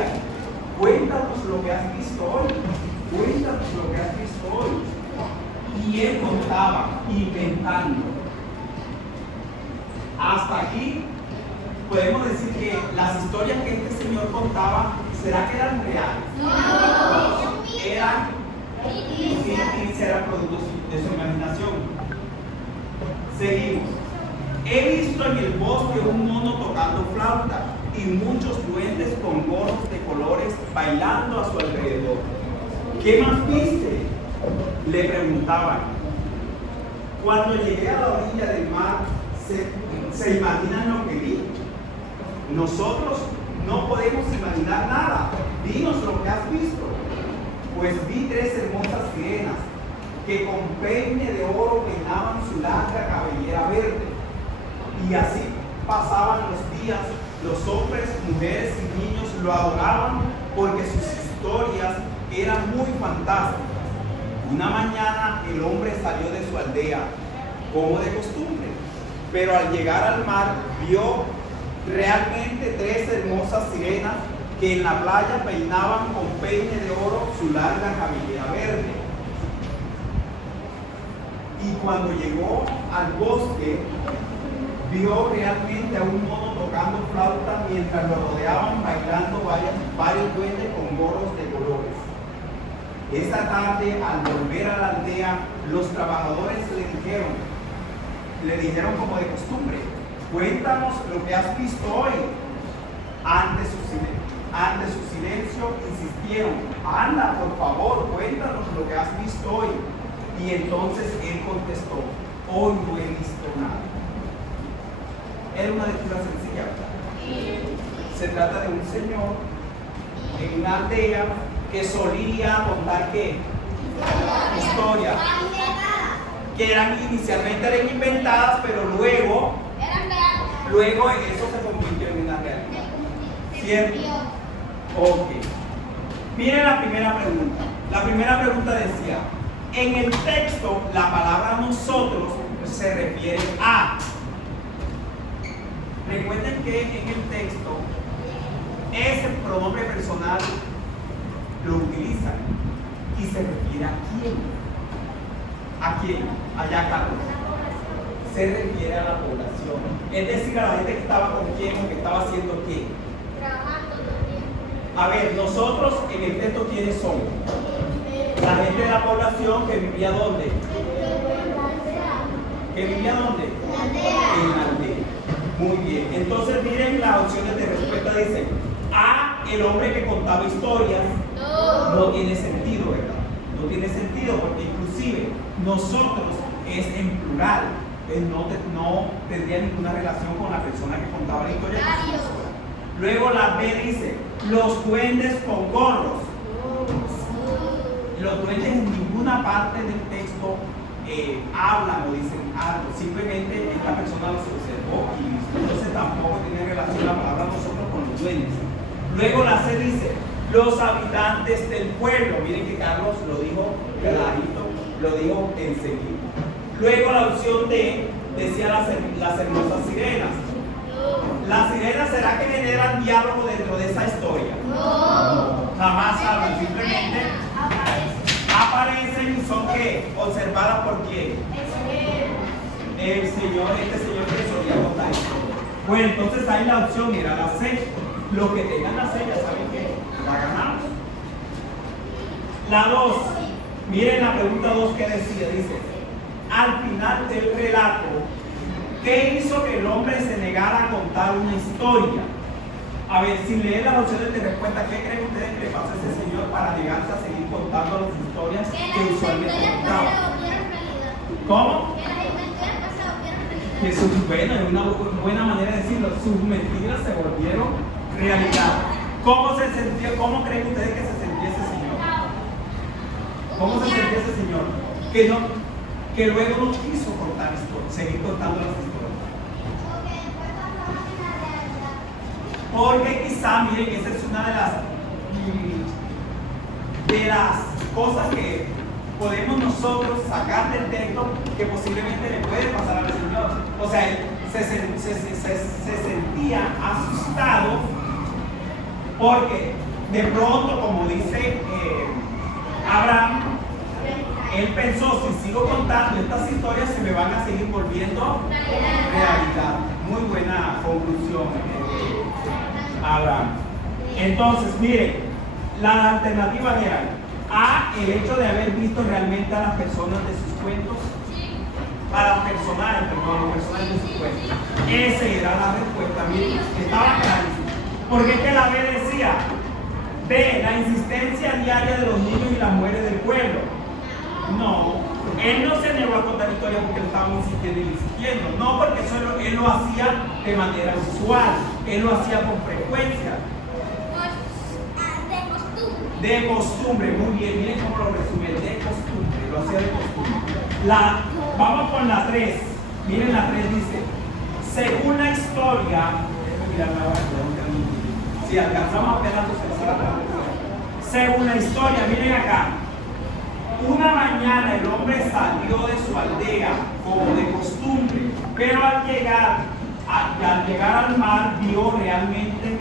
decía, cuéntanos lo que has visto hoy, cuéntanos lo que has visto hoy. Y él contaba, inventando. Hasta aquí podemos decir que las historias que este señor contaba, ¿será que eran reales? No. Eran ficticias, eran productos de su imaginación. Seguimos. He visto en el bosque un mono tocando flauta y muchos duendes con gorros de colores bailando a su alrededor. ¿Qué más viste?, le preguntaban. Cuando llegué a la orilla del mar, ¿se imaginan lo que vi? Nosotros no podemos imaginar nada. Dinos lo que has visto. Pues vi 3 hermosas sirenas que con peine de oro peinaban su larga cabellera verde. Y así pasaban los días. Los hombres, mujeres y niños lo adoraban porque sus historias eran muy fantásticas. Una mañana el hombre salió de su aldea, como de costumbre, pero al llegar al mar vio realmente 3 hermosas sirenas que en la playa peinaban con peine de oro su larga cabellera verde. Y cuando llegó al bosque, vio realmente a un mono tocando flauta mientras lo rodeaban bailando varios duendes con gorros de colores. Esa tarde, al volver a la aldea, los trabajadores le dijeron como de costumbre, cuéntanos lo que has visto hoy. Ante su silencio insistieron, anda, por favor, cuéntanos lo que has visto hoy. Y entonces él contestó, hoy no he visto nada. Era una lectura sencilla, ¿verdad? Se trata de un señor en una aldea que solía contar ¿qué? Historias que inicialmente eran inventadas, pero luego eso se convirtió en una realidad. ¿Cierto? Ok. Miren la primera pregunta. La primera pregunta decía, en el texto la palabra nosotros se refiere a. Recuerden que en el texto ese pronombre personal lo utilizan y se refiere a quién. ¿A quién? Allá, Carlos. Se refiere a la población. Es decir, a la gente que estaba con quién o que estaba haciendo qué. Trabajando todo el tiempo. A ver, nosotros en el texto, ¿quiénes somos? La gente de la población que vivía ¿dónde? ¿Que vivía dónde? En la aldea. Muy bien. Entonces miren las opciones de respuesta. Dicen, A, el hombre que contaba historias. No tiene sentido, ¿verdad? No tiene sentido porque inclusive nosotros es en plural. No tendría ninguna relación con la persona que contaba la historia. Luego la B dice, los duendes con gorros. Los duendes en ninguna parte del texto hablan o dicen algo, simplemente esta persona los observó y entonces tampoco tiene relación la palabra nosotros con los duendes. Luego la C dice, los habitantes del pueblo. Miren que Carlos lo dijo clarito, lo dijo enseguida. Luego la opción D decía las hermosas sirenas. ¿Las sirenas será que generan diálogo dentro de esa historia? No. Jamás hablan, simplemente aparecen y son ¿qué? Observadas por quién. Este señor que solía contar esto. Bueno, entonces ahí la opción era la C. Los que tengan la C ya saben que la ganamos. La 2. Miren la pregunta 2 que decía. Dice, al final del relato, ¿qué hizo que el hombre se negara a contar una historia? A ver, sin leer las opciones de respuesta, ¿qué creen ustedes que le pasa a ese señor para negarse a seguir contando las historias que usualmente contaba? ¿Cómo? Que es una buena manera de decirlo, sus mentiras se volvieron realidad. ¿Cómo se sentía? ¿Cómo creen ustedes que se sentía ese señor? ¿Cómo se sentía ese señor? Que luego no quiso contar historias, seguir contando las historias. Porque quizá, miren, esa es una de las cosas que podemos nosotros sacar del texto que posiblemente le puede pasar al Señor. O sea, él se sentía asustado Porque de pronto, como dice Abraham, él pensó, si sigo contando estas historias se me van a seguir volviendo realidad. Muy buena conclusión, Abraham. Entonces, miren, las alternativas eran A, el hecho de haber visto realmente a las personas de sus cuentos, a las personajes, perdón, los personajes de sus cuentos. Esa era la respuesta, miren, estaba clarísimo. Porque es que la B decía, B, la insistencia diaria de los niños y las mujeres del pueblo. No, él no se negó a contar historias porque lo estaban insistiendo y insistiendo. No, porque eso él lo hacía de manera usual, él lo hacía con frecuencia. De costumbre, muy bien, miren cómo lo resume, de costumbre, lo hacía de costumbre. Vamos con la 3, miren la 3 dice, según la historia, si alcanzamos apenas según la historia, miren acá, una mañana el hombre salió de su aldea como de costumbre, pero al llegar al mar vio realmente,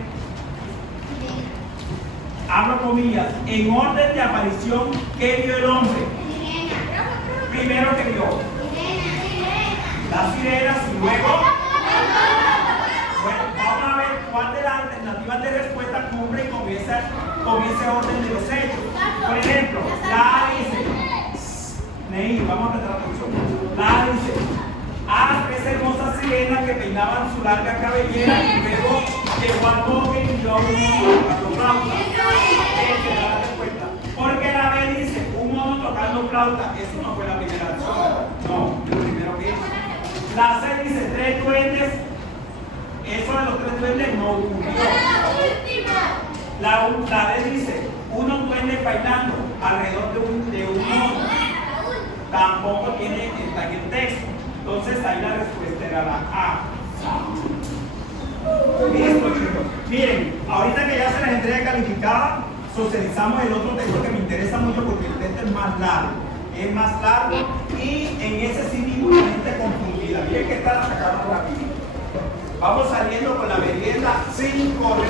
abro comillas, en orden de aparición, ¿qué vio el hombre? Primero que vio las sirenas y luego, bueno, vamos a ver cuál de las alternativas de respuesta cumple con ese orden de los hechos. Por ejemplo, la A dice, Ney, vamos a prestar atención. La A dice, a 3 hermosas sirenas que peinaban su larga cabellera y luego llegó al bosque y vio a un mono tocando flauta. Esa era la respuesta. Porque la B dice, un mono tocando flauta. Eso no fue la primera opción. No, lo primero que hizo. La C dice, 3 duendes. Eso de los 3 duendes no ocurrió. La D dice, unos duendes bailando alrededor de un mono. Tampoco está en el texto. Entonces ahí la respuesta era la A. Listo, chicos. Miren, ahorita que ya se les entrega calificada, socializamos el otro texto que me interesa mucho porque el texto es más largo. Es más largo y en ese sí vi mucha gente confundida. Miren que esta la sacaron rapidito. Vamos saliendo con la merienda sin correr.